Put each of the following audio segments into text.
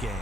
game.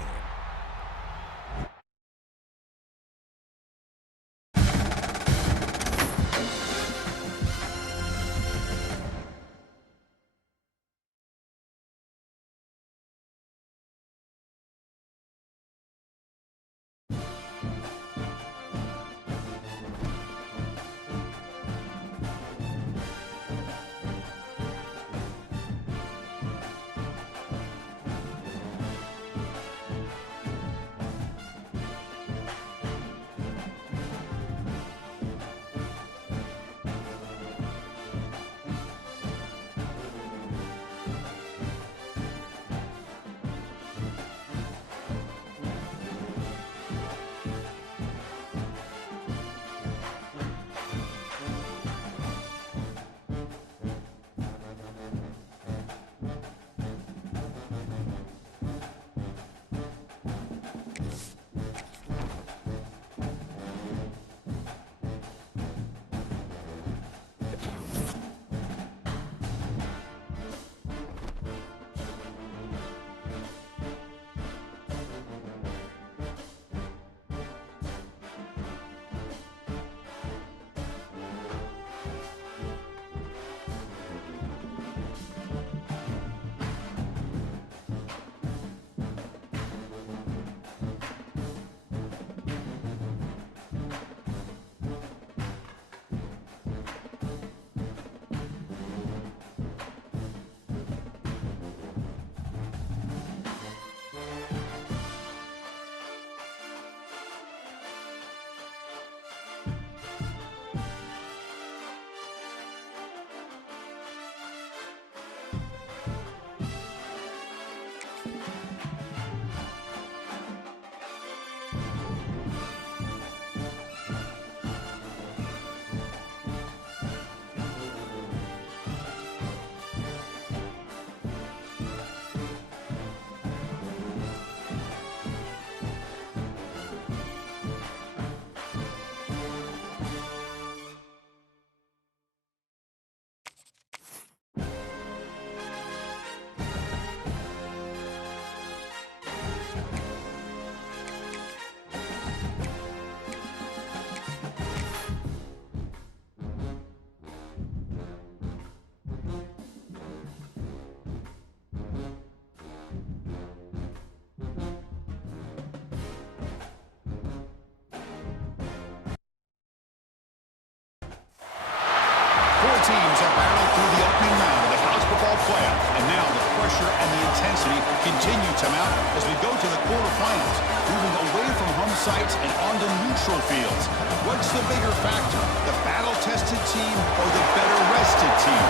Four teams have battled through the opening round of the college football playoff, and now the pressure and the intensity continue to mount as we go to the quarterfinals, moving away from home sites and onto neutral fields. What's the bigger factor, the battle-tested team or the better-rested team?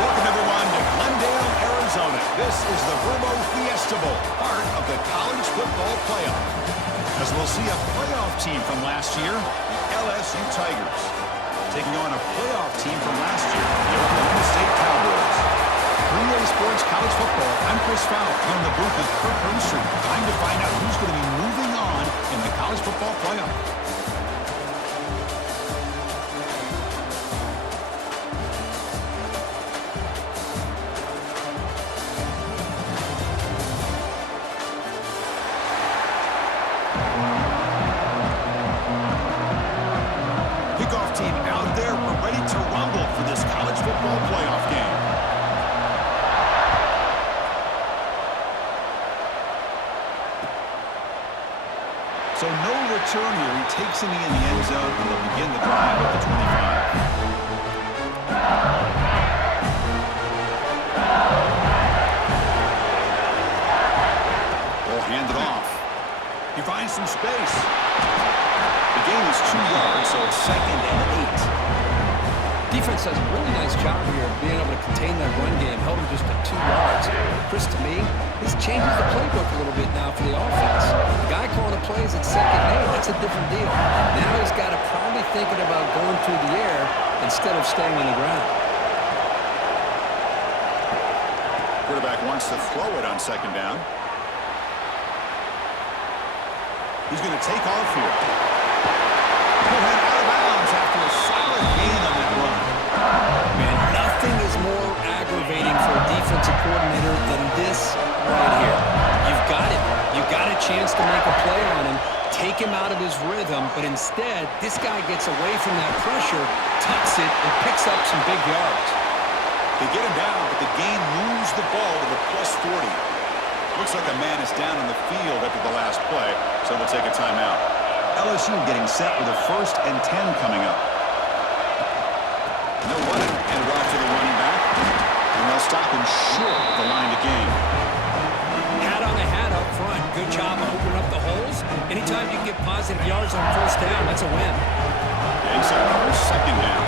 Welcome, everyone, to Glendale, Arizona. This is the Verbo Fiesta Bowl, part of the college football playoff. As we'll see a playoff team from last year, the LSU Tigers, taking on a playoff team from last year, the Oklahoma State Cowboys. Green Bay Sports College Football, I'm Chris Fowler, here in the booth with Kirk Herbstreit. Time to find out who's going to be moving on in the college football playoff. Kickoff team out there. We're ready to rumble for this college football playoff game. So no return here. He takes it in the end zone, and they'll begin the drive at the 25. Ball handed off. He finds some space. The gain is 2 yards, so it's 2nd and 8. Defense does a really nice job here of being able to contain that run game, held him just at 2 yards. Chris, to me, this changes the playbook a little bit now for the offense. The guy calling the plays at 2nd and 8, that's a different deal. Now he's got to probably thinking about going through the air instead of staying on the ground. Quarterback wants to throw it on 2nd down. He's going to take off here. He'll head out of bounds after a solid gain on that run. Man, nothing is more aggravating for a defensive coordinator than this right here. You take him out of his rhythm, but instead, this guy gets away from that pressure, tucks it, and picks up some big yards. They get him down, but the game moves the ball to the +40. Looks like a man is down on the field after the last play, so they'll take a timeout. LSU getting set with a 1st and 10 coming up. They'll run it, hand it off to the running back, and they'll stop him short of the line to gain. Hat on a hat up front. Good job of opening up the holes. Anytime you can get positive yards on 1st down, that's a win. And so, 2nd down.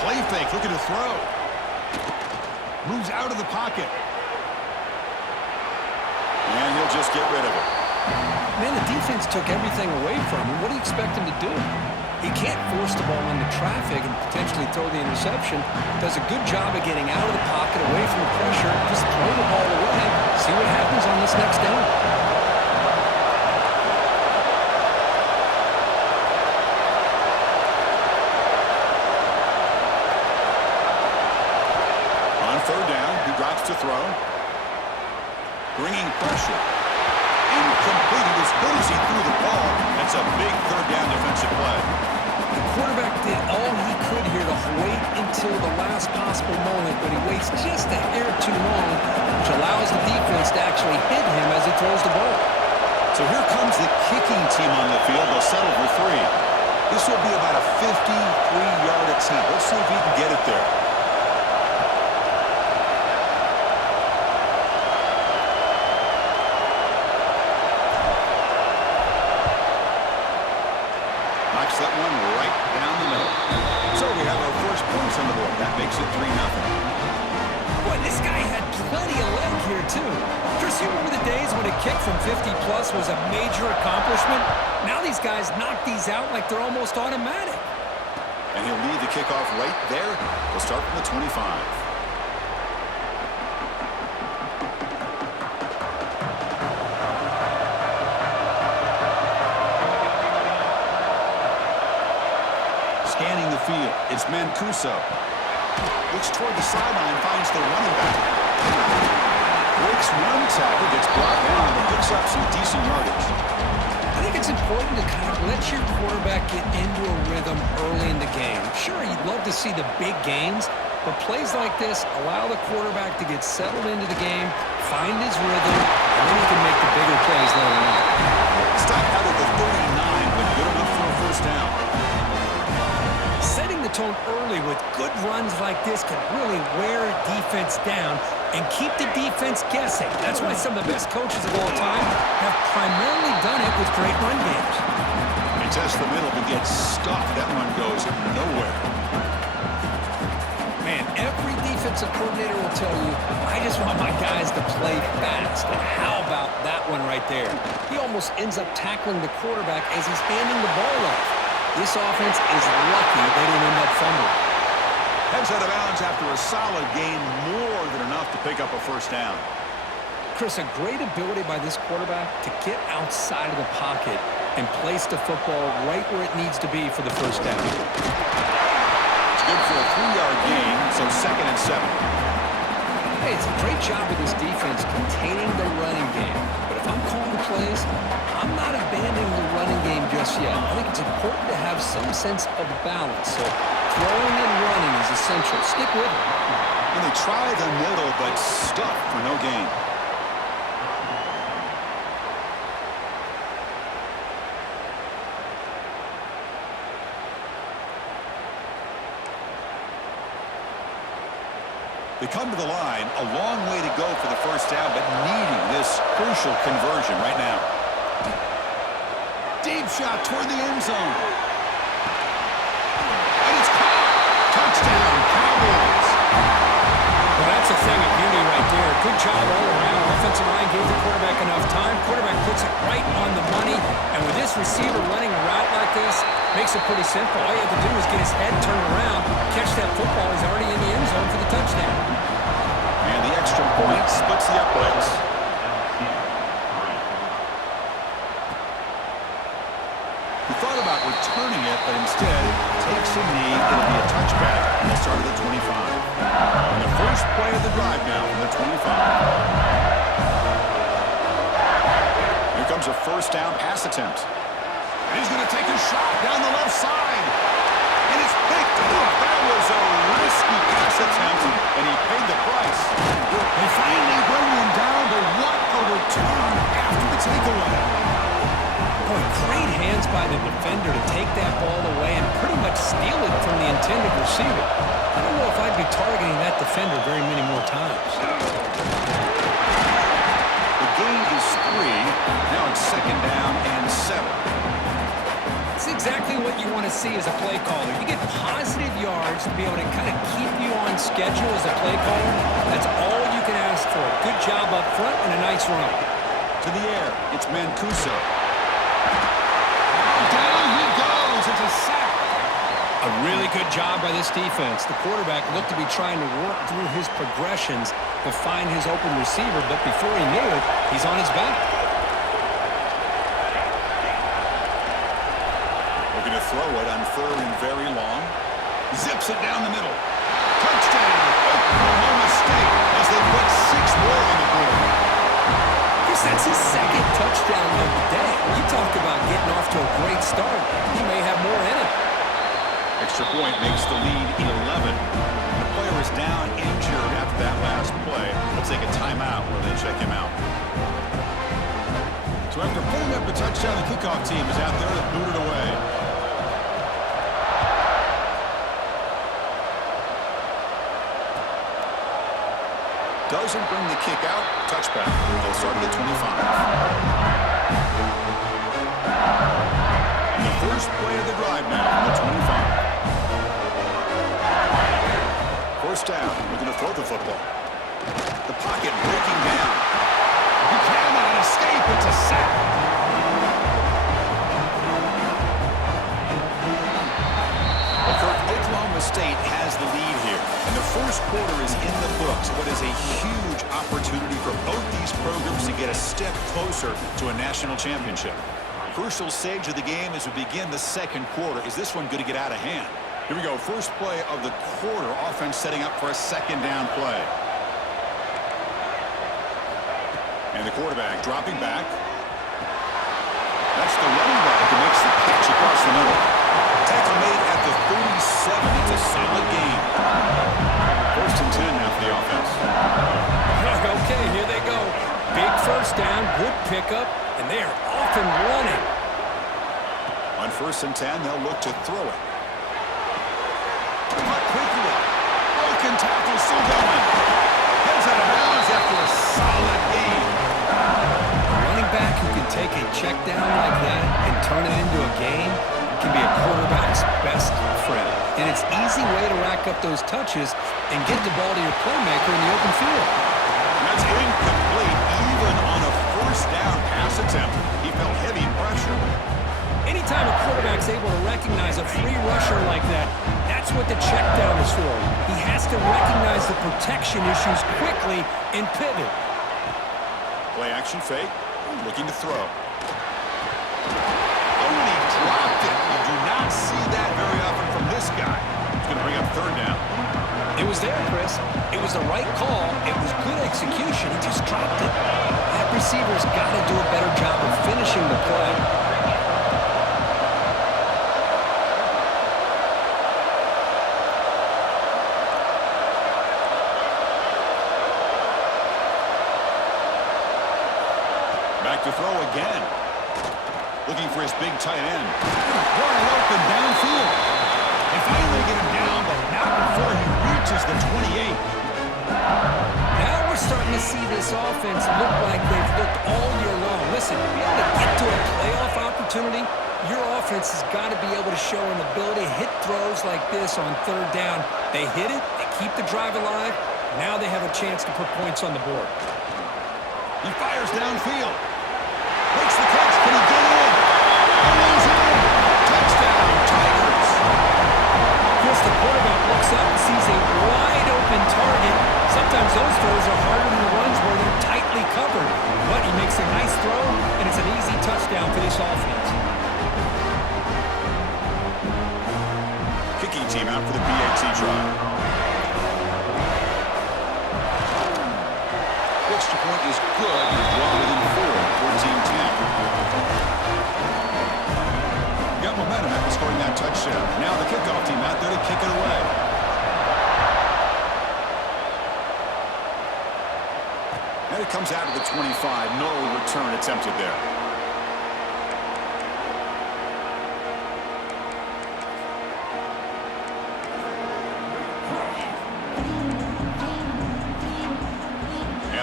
Play fake, looking to throw. Moves out of the pocket. And he'll just get rid of it. Man, the defense took everything away from him. What do you expect him to do? He can't force the ball into traffic and potentially throw the interception. Does a good job of getting out of the pocket, away from the pressure. Just throw the ball away. See what happens on this next down. On 3rd down, he drops to throw. Bringing pressure. Incomplete. It was good as he threw the ball. That's a big 3rd down defensive play. The quarterback did all he could here to wait until the last possible moment, but he waits just a hair too long, which allows the defense to actually hit him as he throws the ball. So here comes the kicking team on the field. They'll settle for 3. This will be about a 53-yard attempt. Let's see if he can get it there. That one right down the middle. So we have our first points on the board. That makes it 3-0. Boy, this guy had plenty of leg here, too. Chris, you remember the days when a kick from 50-plus was a major accomplishment? Now these guys knock these out like they're almost automatic. And he'll lead the kickoff right there. We'll start from the 25. Scanning the field, it's Mancuso. Looks toward the sideline, finds the running back. Breaks one tackle, gets brought down, but picks up some decent yardage. I think it's important to kind of let your quarterback get into a rhythm early in the game. Sure, you'd love to see the big gains, but plays like this allow the quarterback to get settled into the game, find his rhythm, and then he can make the bigger plays later on. Stop out of the 39, but good enough for a 1st down. Setting the tone early with good runs like this can really wear a defense down and keep the defense guessing. That's why some of the best coaches of all time have primarily done it with great run games. They test the middle but get stuffed. That one goes nowhere. Man, every defensive coordinator will tell you, I just want my guys to play fast. And how about that one right there? He almost ends up tackling the quarterback as he's handing the ball off. This offense is lucky they didn't end up fumbling. Heads out of bounds after a solid gain, more than enough to pick up a 1st down. Chris, a great ability by this quarterback to get outside of the pocket and place the football right where it needs to be for the 1st down. It's good for a 3-yard gain, so 2nd and 7. Hey, it's a great job of this defense containing the running game. But if I'm calling plays, I'm not abandoning the running game just yet. I think it's important to have some sense of balance. So throwing and running is essential. Stick with it. And they try the middle, but stuck for no gain. They come to the line, a long way to go for the 1st down, but needing this crucial conversion right now. Deep shot toward the end zone. And it's caught. Touchdown, Cowboys. Well, that's a thing of beauty right there. Good job all around. Offensive line gave the quarterback enough time. Quarterback puts it right on the money. And with this receiver running a route like this, makes it pretty simple. All you have to do is get his head turned around, catch that football. He's already in the end zone for the touchdown. And the extra point splits the uprights. He thought about returning it, but instead takes a knee. It'll be a touchback. They'll start at the 25. And the first play of the drive now from the 25. Here comes a first down pass attempt. And he's going to take a shot down the left side. And it's picked off. That was a risky pass attempt, and he paid the price. They finally bring him down, but what a return after the takeaway. Boy, great hands by the defender to take that ball away and pretty much steal it from the intended receiver. I don't know if I'd be targeting that defender very many more times. The gain is 3. Now it's second down and 7. It's exactly what you want to see as a play caller. You get positive yards to be able to kind of keep you on schedule as a play caller. That's all you can ask for. Good job up front and a nice run. To the air, it's Mancuso. Down he goes. It's a sack. A really good job by this defense. The quarterback looked to be trying to work through his progressions to find his open receiver, but before he knew it, he's on his back. Looking to throw it on 3rd and very long. Zips it down the middle. Touchdown, Oklahoma State, as they put 6 more on the board. Chris, that's his second touchdown of the day. You talk about getting off to a great start. He may have more in it. Extra point makes the lead 11. The player is down injured after that last play. Let's take a timeout where they check him out. So after putting up a touchdown, the kickoff team is out there to boot it away. Doesn't bring the kick out. Touchback. They'll start at the 25. And the first play of the drive now from the 25. First down. We're going to throw the football. The pocket breaking down. Buchanan on escape. It's a sack. Oklahoma State has the lead here, and the first quarter is in the books. What is a huge opportunity for both these programs to get a step closer to a national championship. Crucial stage of the game as we begin the second quarter. Is this one going to get out of hand? Here we go. First play of the quarter. Offense setting up for a second down play. And the quarterback dropping back. That's the running back who makes the catch across the middle. Tackle made at the 37. It's a solid gain. First and 10 now for the offense. Okay, here they go. Big first down, good pickup, and they are off and running. On first and 10, they'll look to throw it. Cut quickly. Broken tackle, still going. Heads out of bounds after a solid gain. A running back who can take a check down like that and turn it into a game can be a quarterback's best friend. And it's an easy way to rack up those touches and get the ball to your playmaker in the open field. That's incomplete. Even on a first down pass attempt, he felt heavy pressure. Anytime a quarterback's able to recognize a free rusher like that, that's what the check down is for. He has to recognize the protection issues quickly and pivot. Play action fake, looking to throw. Only dropped it. You do not see that very often from this guy. He's going to bring up third down. It was there, Chris. It was the right call. It was good execution. He just dropped it. That receiver's got to do a better job of finishing the play. Back to throw again. Looking for his big tight end. Wide open downfield. They finally get him down, but not before he reaches the 28. Now we're starting to see this offense look like they've looked all year long. Listen, to be able to get to a playoff opportunity, your offense has got to be able to show an ability to hit throws like this on third down. They hit it, they keep the drive alive. Now they have a chance to put points on the board. He fires downfield. Makes the catch. Can he get in? He's in. Touchdown, Tigers. Chris, the quarterback looks up and sees a wide-open target. Sometimes those throws are harder than the ones where they're tightly covered. But he makes a nice throw, and it's an easy touchdown for this offense. kicking team out for the PAT try. Extra point is good. You draw within 4, 14-10. Got momentum after scoring that touchdown. Now the kickoff team out there to kick it away. And it comes out of the 25. No return attempted there.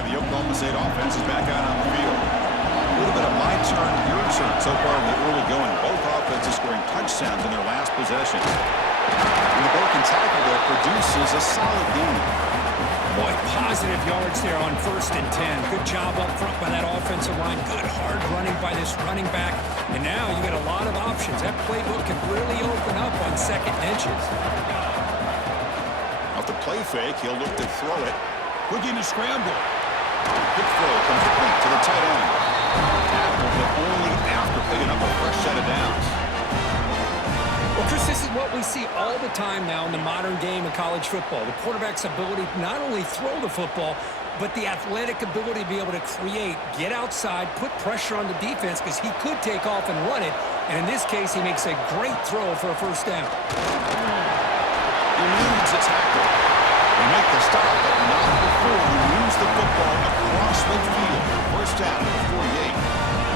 The Oklahoma State offense is back out on the field. A little bit of my turn, your turn so far in the early going. Both offenses scoring touchdowns in their last possessions. And the broken tackle there produces a solid gain. Boy, positive yards there on 1st and 10. Good job up front by that offensive line. Good hard running by this running back. And now you got a lot of options. That playbook can really open up on 2nd and inches. Off the play fake, he'll look to throw it. Looking to scramble. Quick throw complete to the tight end. Tackled, but only after picking up a fresh set of downs. Well, Chris, this is what we see all the time now in the modern game of college football. The quarterback's ability to not only throw the football, but the athletic ability to be able to create, get outside, put pressure on the defense because he could take off and run it. And in this case, he makes a great throw for a 1st down. Eludes a tackle. They make the stop, but not before he moves the football across midfield. 1st down at the 48.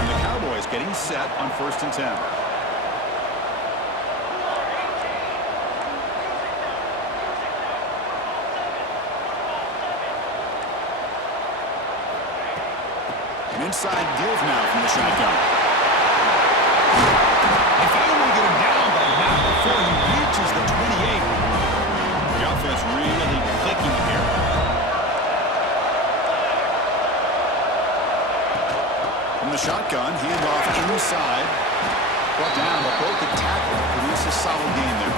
And the Cowboys getting set on 1st and 10. An inside give now from the shotgun. They finally get him down, but not before he reaches the 28. The offense really clicking here. From the shotgun, handoff inside. Brought down, but broke the tackle. Produce a solid gain there.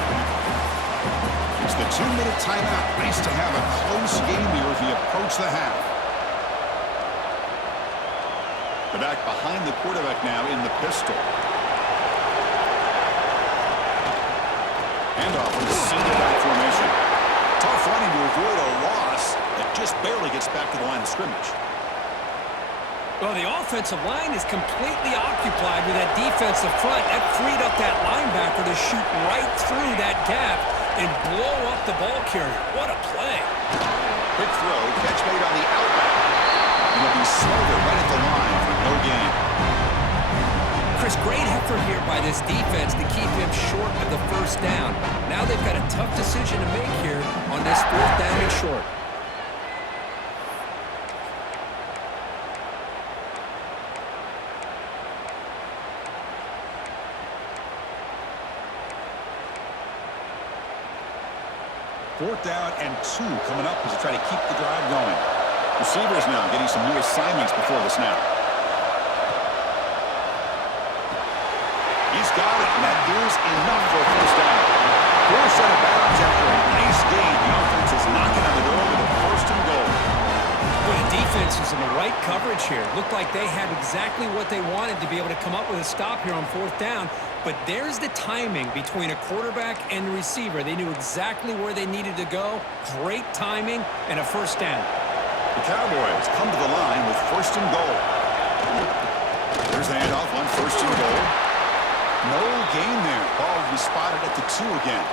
It's the 2-minute timeout. Nice to have a close game here as we approach the half. The back behind the quarterback now in the pistol. Handoff in single back formation. Tough running to avoid a loss that just barely gets back to the line of scrimmage. Well, the offensive line is completely occupied with that defensive front. That freed up that linebacker to shoot right through that gap and blow up the ball carrier. What a play. Quick throw, catch made on the outback. And he'll be smothered right at the line for no gain. Chris, great effort here by this defense to keep him short of the 1st down. Now they've got a tough decision to make here on this 4th down and short. Fourth down and 2 coming up as they try to keep the drive going. Receivers now getting some new assignments before the snap. He's got it, and that is enough for a 1st down. 4 set of bounds after a nice gain. The offense is knocking on the door with a 1st and goal. Well, the defense is in the right coverage here. Looked like they had exactly what they wanted to be able to come up with a stop here on 4th down. But there's the timing between a quarterback and the receiver. They knew exactly where they needed to go. Great timing and a 1st down. The Cowboys come to the line with 1st and goal. There's the handoff on 1st and goal. No gain there. Ball will be spotted at the 2 again.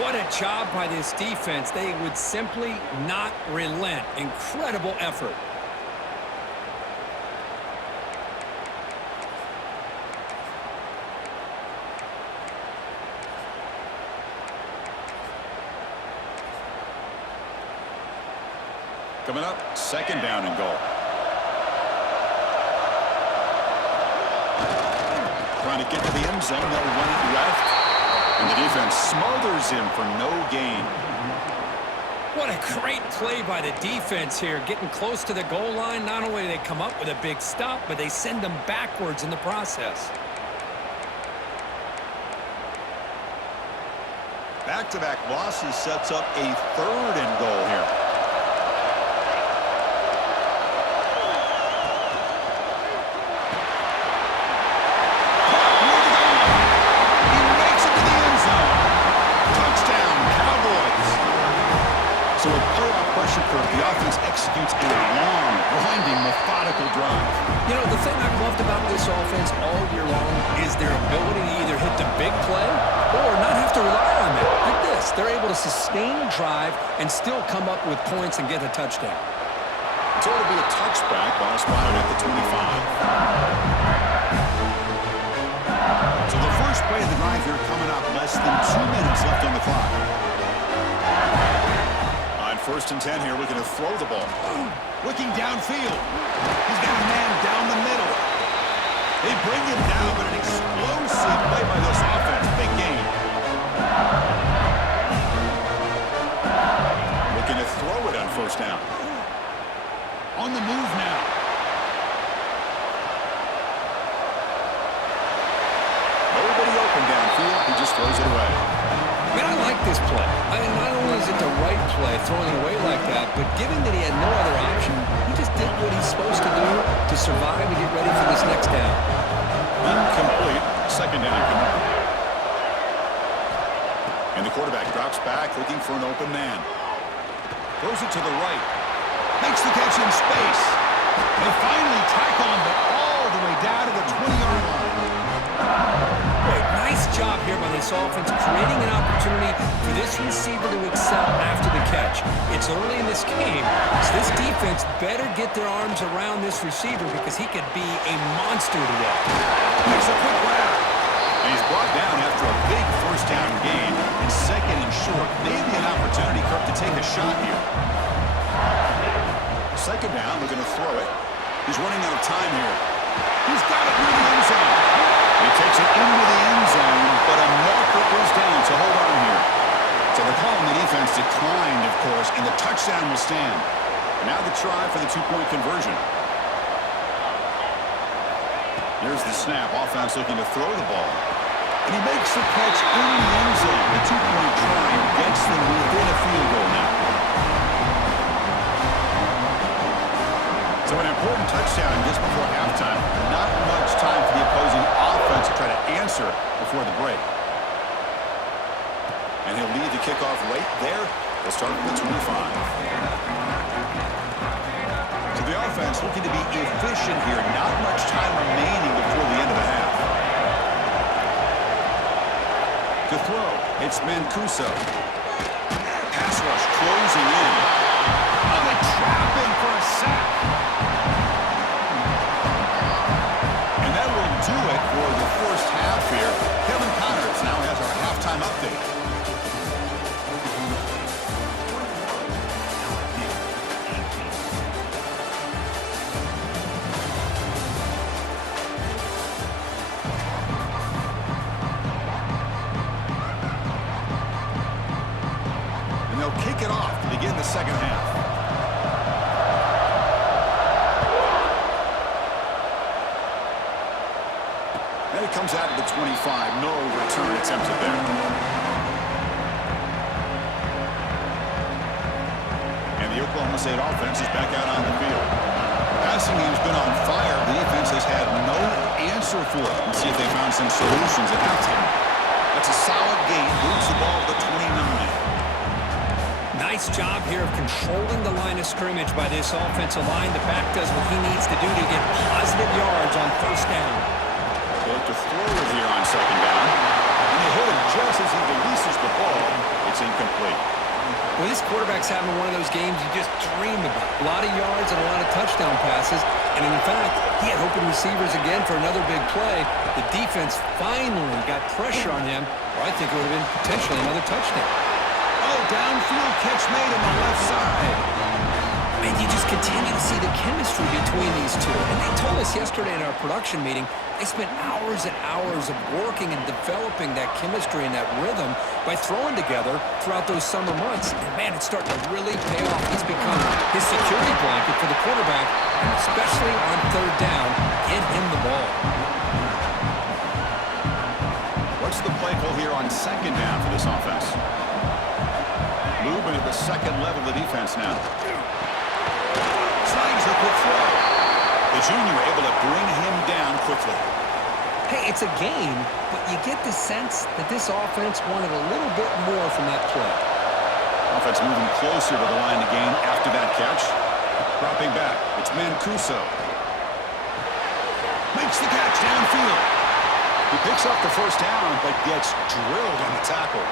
What a job by this defense. They would simply not relent. Incredible effort. Coming up, 2nd down and goal. Trying to get to the end zone. They'll run it left. And the defense smothers him for no gain. What a great play by the defense here. Getting close to the goal line. Not only do they come up with a big stop, but they send them backwards in the process. Back-to-back losses sets up a 3rd and goal here. this offense all year long is their ability to either hit the big play or not have to rely on that. Like this, they're able to sustain a drive and still come up with points and get a touchdown. It's going to be a touchback, ball spotted at the 25. So the first play of the drive here coming up, less than 2 minutes left on the clock. On 1st and 10 here, looking to throw the ball. Looking downfield. He's got a man down the middle. They bring him down, but an explosive play by this offense. Big game. Looking to throw it on 1st down. On the move now. Nobody open downfield. He just throws it away. Man, I like this play. I mean, not only is it the right play, throwing it away like that, but given that he had no other option, he just did what he's supposed to do to survive and get ready for this next down. Incomplete. 2nd down coming up. And the quarterback drops back, looking for an open man. Throws it to the right. Makes the catch in space. They finally tackle him, but all the way down to the 20-yard line. Great. Nice job here by this offense, creating an opportunity for this receiver to excel after the catch. It's early in this game, so this defense better get their arms around this receiver because he could be a monster today. Makes a quick grab. And he's brought down after a big 1st down gain. And 2nd and short. Maybe an opportunity, Kirk, to take a shot here. 2nd down, looking to throw it. He's running out of time here. He's got it near the end zone. He takes it into the end zone, but a marker goes down, so hold on here. So they're calling the defense declined, of course, and the touchdown will stand. And now the try for the 2-point conversion. Here's the snap. Offense looking to throw the ball. And he makes the catch in the end zone. The 2-point try gets them within a field goal now. So an important touchdown just before halftime. Not much time for the opposing offense to try to answer before the break. And he'll lead the kickoff right there. They'll start from the 25. So the offense looking to be efficient here. Not much time remaining before the end of the half. To throw, it's Mancuso. Pass rush closing in. Oh, they trap him for a sack. And that will do it for the first half here. Kevin Connors now has our halftime update. Kick it off to begin the 2nd half. And it comes out to the 25. No return attempted there. And the Oklahoma State offense is back out on the field. The passing game's been on fire. The defense has had no answer for it. Let's see if they found some solutions at halftime. That's a solid gain. Moves the ball to the 29. Nice job here of controlling the line of scrimmage by this offensive line. The back does what he needs to do to get positive yards on 1st down. They look to throw it here on 2nd down. And they hit him just as he releases the ball. It's incomplete. Well, this quarterback's having one of those games you just dream about. A lot of yards and a lot of touchdown passes. And in fact, he had open receivers again for another big play. The defense finally got pressure on him, or I think it would have been potentially another touchdown. Oh, downfield catch made on the left side. And you just continue to see the chemistry between these two. And they told us yesterday in our production meeting, they spent hours and hours of working and developing that chemistry and that rhythm by throwing together throughout those summer months. And man, it's starting to really pay off. He's become his security blanket for the quarterback, and especially on 3rd down, get him the ball. What's the play call here on 2nd down for this offense? Movement at the 2nd level of the defense now. Slides the quick throw. The junior able to bring him down quickly. Hey, it's a game, but you get the sense that this offense wanted a little bit more from that play. Offense moving closer to the line to gain after that catch. Dropping back, it's Mancuso. Makes the catch downfield. He picks up the first down, but gets drilled on the tackle.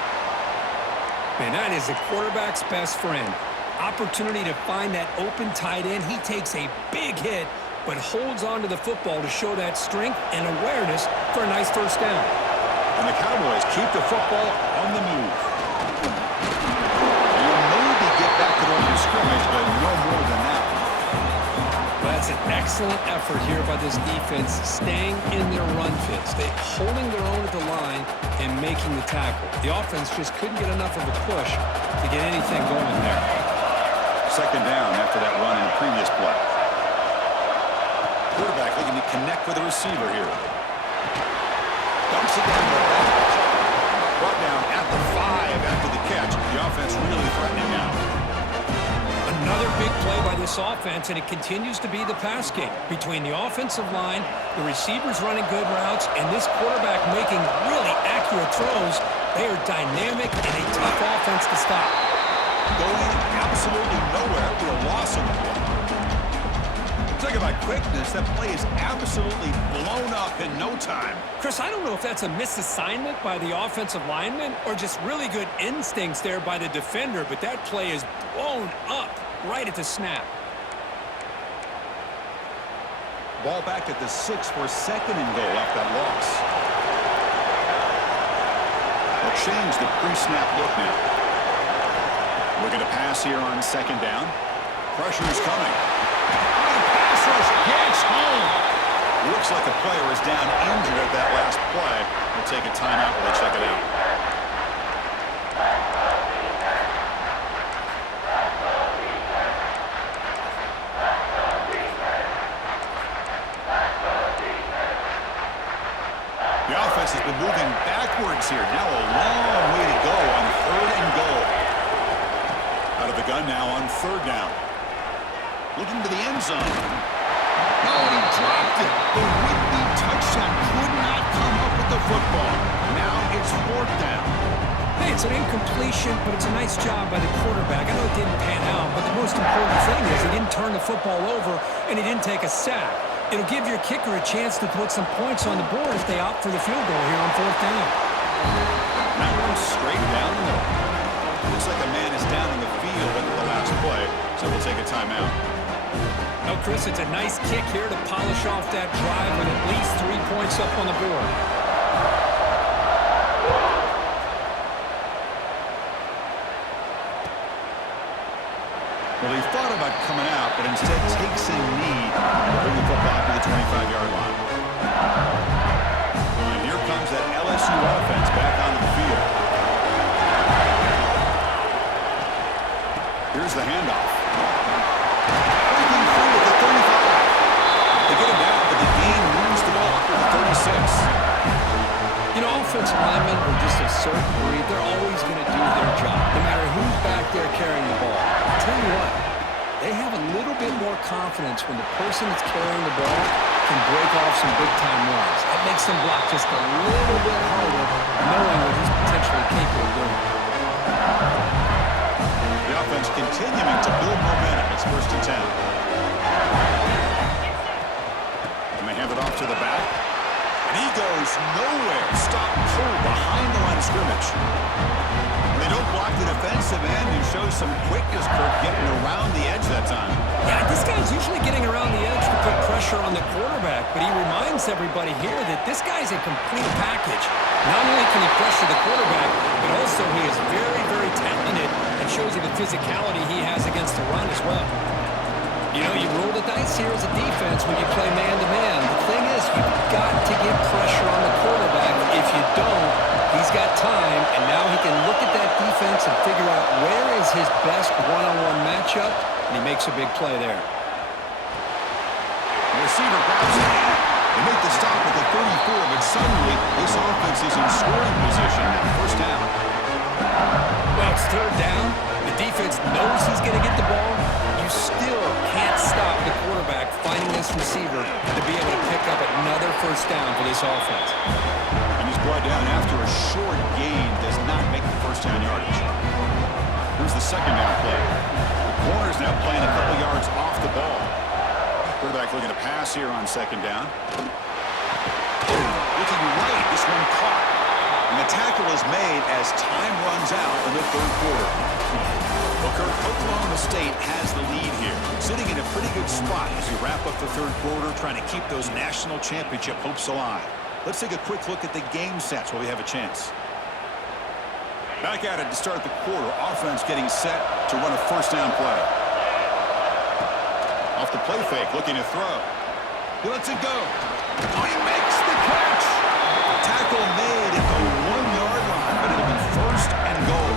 Man, that is the quarterback's best friend. Opportunity to find that open tight end. He takes a big hit, but holds on to the football to show that strength and awareness for a nice first down. And the Cowboys keep the football on the move. They'll maybe get back to the line of scrimmage, but no more than that. That's an excellent effort here by this defense, staying in their run fits. They're holding their own at the line and making the tackle. The offense just couldn't get enough of a push to get anything going there. Second down after that run in the previous play. Quarterback looking to connect with the receiver here. Dumps it down the back. Brought down at the 5 after the catch. The offense really threatening now. Another big play by this offense, and it continues to be the pass game. Between the offensive line, the receivers running good routes, and this quarterback making really accurate throws, they are dynamic and a tough offense to stop. Going absolutely nowhere with a loss on the play. Talk about quickness. That play is absolutely blown up in no time. Chris, I don't know if that's a misassignment by the offensive lineman or just really good instincts there by the defender, but that play is blown up right at the snap. Ball back at the 6 for second and goal after that loss. They'll change the pre-snap look now. Looking to pass here on second down. Pressure is coming. Pass rush gets home. Looks like the player is down injured at that last play. We'll take a timeout while they check it out. The offense has been moving backwards here. Now a long way to go on third and goal. Out of the gun now on third down. Looking to the end zone. Oh, and he dropped it. The would-be touchdown could not come up with the football. Now it's fourth down. Hey, it's an incompletion, but it's a nice job by the quarterback. I know it didn't pan out, but the most important thing is he didn't turn the football over and he didn't take a sack. It'll give your kicker a chance to put some points on the board if they opt for the field goal here on fourth down. That one straight down the middle. Looks like a man is down in the field after the last play, so we'll take a timeout. No, Chris, it's a nice kick here to polish off that drive with at least 3 points up on the board. Well, he thought about coming out, but instead takes a knee to bring the football to the 25-yard line. And here comes that LSU offense back onto the field. Here's the handoff. Breaking through at the 35. They get him down, but the gain moves the ball up to the 36. You know, offensive linemen are just a certain breed. They're always going to do their job, no matter who's back there carrying the ball. I'll tell you what, they have a little bit more confidence when the person that's carrying the ball can break off some big-time runs. That makes them block just a little bit harder, knowing what he's potentially capable of doing. The offense continuing to build momentum. It's first and 10. And they hand it off to the back. And he goes nowhere. Stop cold behind the line of scrimmage. They don't block the defensive end and show some quickness, Kirk, getting around the edge that time. Yeah, this guy's usually getting around the edge to put pressure on the quarterback, but he reminds everybody here that this guy's a complete package. Not only can he pressure the quarterback, but also he is very, very talented and shows you the physicality he has against the run as well. You know, you roll the dice here as a defense when you play man-to-man. The thing is, you've got to get pressure on the quarterback. If you don't, he's got time, and now he can look at that defense and figure out where is his best one-on-one matchup, and he makes a big play there. The receiver grabs it. They make the stop at the 34, but suddenly this offense is in scoring position now. First down. Well, it's third down. The defense knows he's going to get the ball. You still can't stop the quarterback finding this receiver to be able to pick up another first down for this offense. And he's brought down after a short gain, does not make the first down yardage. Here's the second down play. The corner's now playing a couple yards off the ball. Quarterback looking to pass here on second down. looking right. This one caught. And the tackle is made as time runs out in the third quarter. Well, Kirk, Oklahoma State has the lead here, sitting in a pretty good spot as we wrap up the third quarter, trying to keep those national championship hopes alive. Let's take a quick look at the game sets while we have a chance. Back at it to start the quarter. Offense getting set to run a first down play. Off the play fake, looking to throw. He lets it go. Oh, he makes the catch. Tackle made at the 1-yard line, but it'll be first and goal.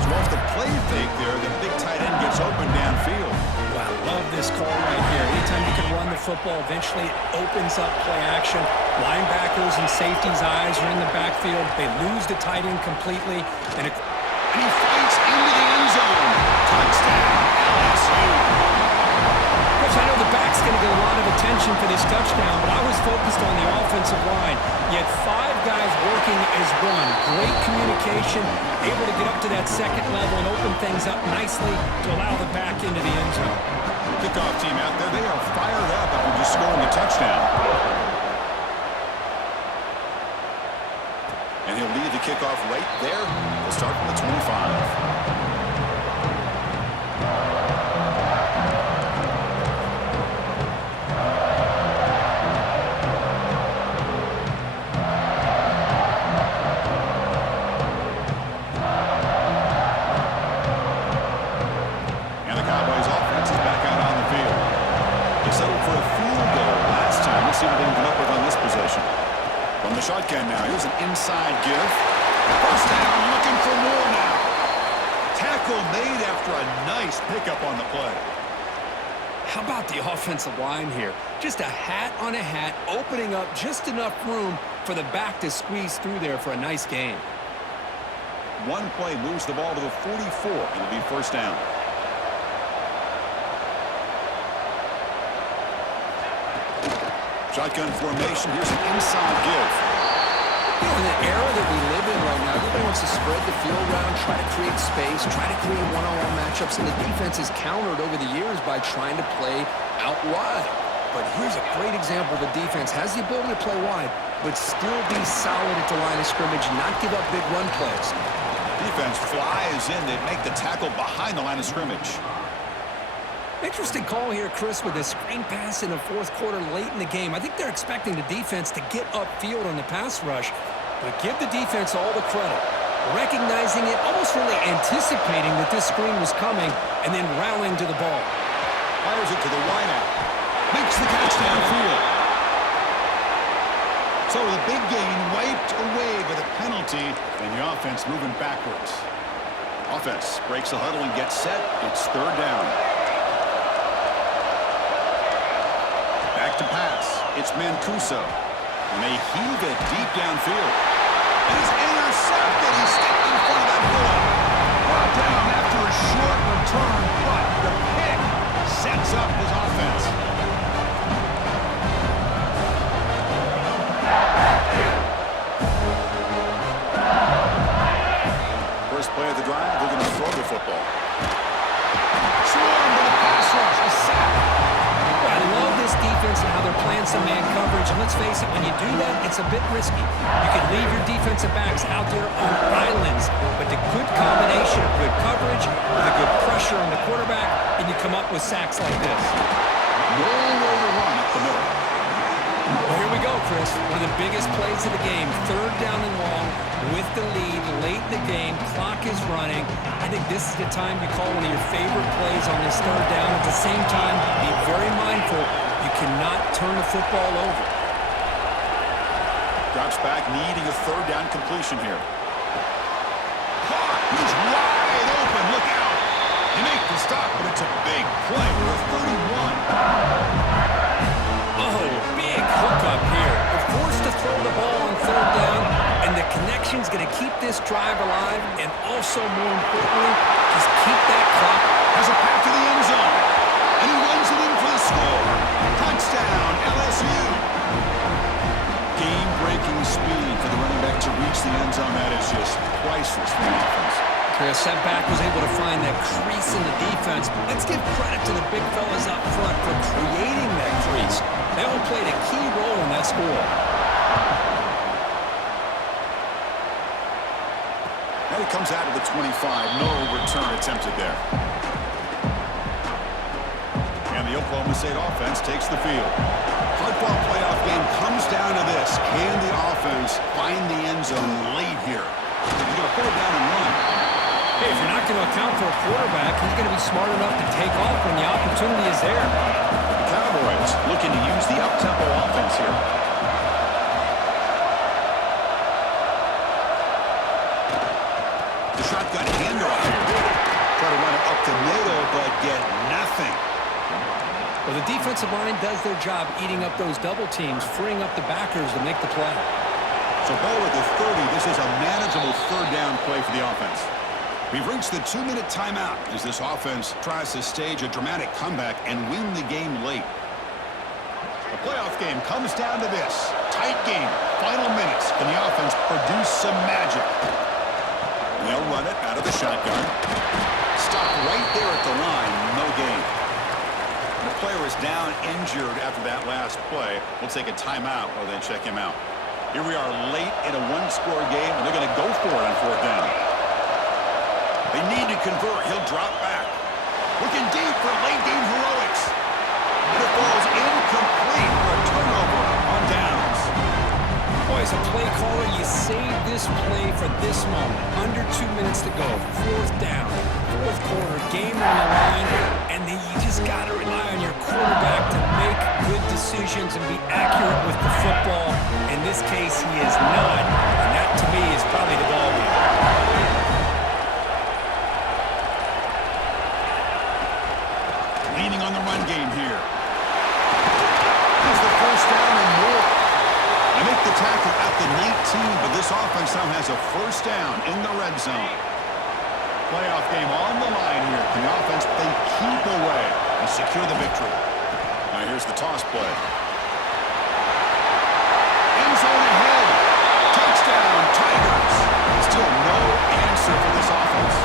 So off the play fake there, the big tight end gets open downfield. Well, I love this call right here. Anytime you can run the football, eventually it opens up play action. Linebackers and safeties' eyes are in the backfield. They lose the tight end completely. And he fights into the end zone. Touchdown, LSU. I know the back's going to get a lot of attention for this touchdown, but I was focused on the offensive line. You had 5 guys working as one. Great communication, able to get up to that second level and open things up nicely to allow the back into the end zone. Kickoff team out there, they are fired up after just scoring a touchdown. And he'll lead the kickoff right there. We'll start from the 25. See what they can come up with on this possession. From the shotgun now, here's an inside give. First down, looking for more now. Tackle made after a nice pickup on the play. How about the offensive line here? Just a hat on a hat, opening up just enough room for the back to squeeze through there for a nice gain. One play moves the ball to the 44. It'll be first down. Shotgun formation. Here's an inside give. In the era that we live in right now, everybody wants to spread the field around, try to create space, try to create one-on-one matchups, and the defense is countered over the years by trying to play out wide. But here's a great example. The defense has the ability to play wide, but still be solid at the line of scrimmage, not give up big run plays. Defense flies in. They make the tackle behind the line of scrimmage. Interesting call here, Chris, with a screen pass in the fourth quarter late in the game. I think they're expecting the defense to get upfield on the pass rush, but give the defense all the credit. Recognizing it, almost really anticipating that this screen was coming, and then rallying to the ball. Fires it to the wideout. Makes the catch downfield. So the big gain wiped away by the penalty, and the offense moving backwards. Offense breaks the huddle and gets set. It's third down. Back to pass. It's Mancuso. And they heave it deep downfield. And it's intercepted. He stepped in front of that bullet. Brought down after a short return, but the pick sets up his offense. First play of the drive, they're going to throw the football. Swarm to the pass rush. A sack. I love this defense and how they're playing some man coverage. And let's face it, when you do that, it's a bit risky. You can leave your defensive backs out there on islands, but the good combination of good coverage with a good pressure on the quarterback, and you come up with sacks like this. No way to run up the middle. Well, here we go, Chris. One of the biggest plays of the game. Third down and long with the lead late in the game. Clock is running. I think this is the time you call one of your favorite plays on this third down. At the same time, be very mindful. You cannot turn the football over. Drops back, needing a third down completion here. Caught. He's wide open. Look out. They make the stop, but it's a big play for a 31. Oh, big hookup here. They're forced to throw the ball on third down, and the connection's going to keep this drive alive, and also, more importantly, just keep that clock. Has a pass to the end zone, and he runs it in for the score. Touchdown, LSU. Game-breaking speed for the running back to reach the end zone. That is just priceless for the offense. Chris, that back was able to find that crease in the defense. But let's give credit to the big fellas up front for creating that crease. They all played a key role in that score. And it comes out of the 25. No return attempted there. And the Oklahoma State offense takes the field. Hardball playoff game comes down to this. Can the offense find the end zone late here? He's going to put it down and run. Hey, if you're not going to account for a quarterback, he's going to be smart enough to take off when the opportunity is there. The Cowboys looking to use the up-tempo offense here. The shotgun handoff here. Try to run it up the middle, but get nothing. Well, the defensive line does their job eating up those double teams, freeing up the backers to make the play. So ball at the 30. This is a manageable third down play for the offense. We've reached the 2-minute timeout as this offense tries to stage a dramatic comeback and win the game late. The playoff game comes down to this. Tight game. Final minutes. Can the offense produce some magic? They'll run it out of the shotgun. Stop right there at the line. No gain. The player is down injured after that last play. We'll take a timeout while they check him out. Here we are late in a one-score game, and they're going to go for it on fourth down. They need to convert. He'll drop back. Looking deep for late game heroics. And it falls incomplete for a turnover on downs. Boy, as a play caller, you save this play for this moment. Under 2 minutes to go. Fourth down. Fourth quarter. Game on the line. And then you just got to rely on your quarterback to make good decisions and be accurate with the football. In this case, he is not. And that, to me, is probably the ball game. Leaning on the run game here. Here's the first down and more. They make the tackle at the 19, but this offense now has a first down in the red zone. Playoff game on the line here. Can the offense they keep away and secure the victory? Now here's the toss play. End zone ahead. Touchdown, Tigers. Still no answer for this offense.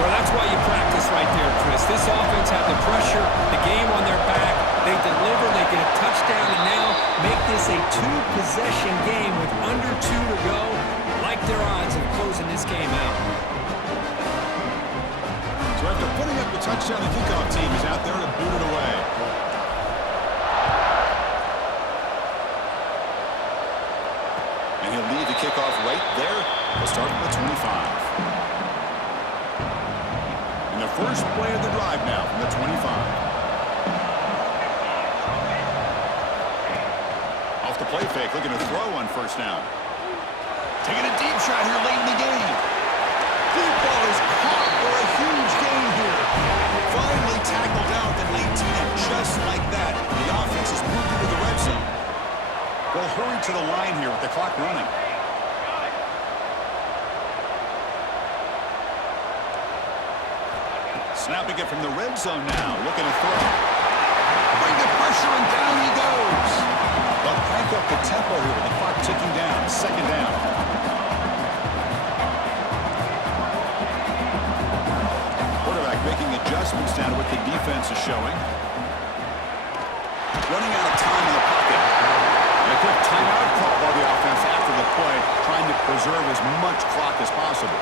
Well, that's why you practice right there, Chris. This offense had the pressure, the game on their back. They deliver, they get a touchdown, and now make this a two-possession game with under 2 to go. Like their odds of closing this game out. So after putting up the touchdown, the kickoff team is out there to boot it away. And he'll leave the kickoff right there. We'll start from the 25. And the first play of the drive now from the 25. Off the play fake, looking to throw on first down. Taking a deep shot here late in the game. Deep ball is caught for a huge gain here. Finally tackled down at the 19, and just like that, the offense is moved into the red zone. We'll hurry to the line here with the clock running. Snapping it from the red zone now, looking to throw. Bring the pressure, and down he goes. They'll crank up the tempo here with the clock ticking down. Second down. Quarterback making adjustments down to what the defense is showing. Running out of time in the pocket. And a quick timeout call by the offense after the play, trying to preserve as much clock as possible.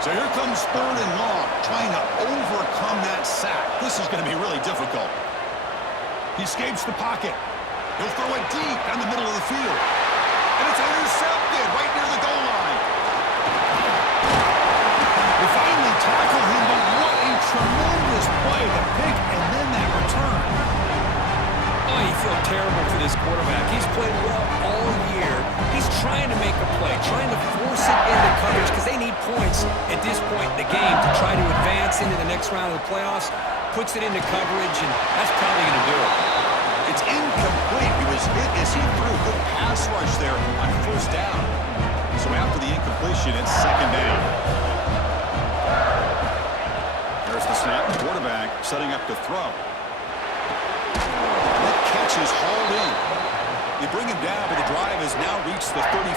So here comes third and long, trying to overcome that sack. This is going to be really difficult. He escapes the pocket. He'll throw it deep down the middle of the field. And it's intercepted right near the goal line. They finally tackle him, but what a tremendous play. The pick and then that return. Oh, you feel terrible for this quarterback. He's played well all year. He's trying to make a play, trying to force it into coverage because they need points at this point in the game to try to advance into the next round of the playoffs. Puts it into coverage, and that's probably going to do it. It's incomplete. He was hit as he threw. Good pass rush there on first down. So after the incompletion, it's second down. There's the snap. Quarterback setting up to throw. That catch is hauled in. They bring him down, but the drive has now reached the 35.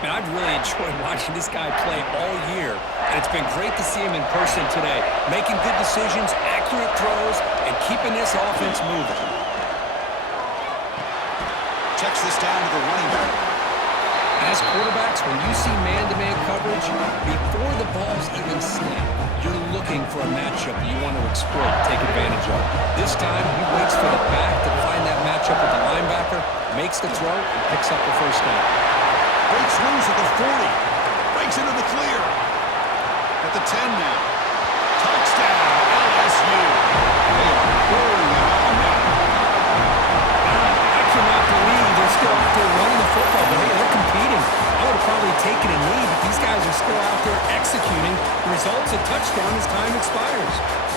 Man, I've really enjoyed watching this guy play all year, and it's been great to see him in person today, making good decisions, accurate throws, and keeping this offense moving. checks this down to the running back. As quarterbacks, when you see man-to-man coverage, before the ball's even snapped, you're looking for a matchup you want to exploit, take advantage of. This time, he waits for the back to find that matchup with the linebacker, makes the throw, and picks up the first down. Breaks loose at the 40. Breaks into the clear. At the 10 now. Touchdown, LSU. They are pouring it on now. I cannot believe they're still out there running the football, but hey, they're competing. I would have probably taken a knee, but these guys are still out there executing. The result's a touchdown as time expires.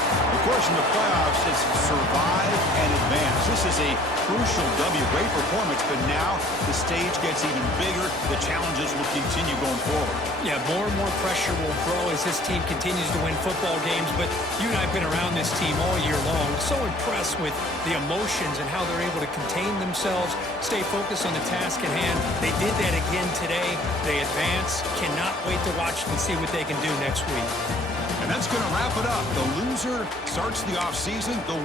Of course, in the playoffs, it's survive and advance. This is a crucial W. Great performance, but now the stage gets even bigger. The challenges will continue going forward. Yeah, more and more pressure will grow as this team continues to win football games, but you and I have been around this team all year long. So impressed with the emotions and how they're able to contain themselves, stay focused on the task at hand. They did that again today. They advance. Cannot wait to watch them and see what they can do next week. And that's going to wrap it up. The loser starts the offseason. The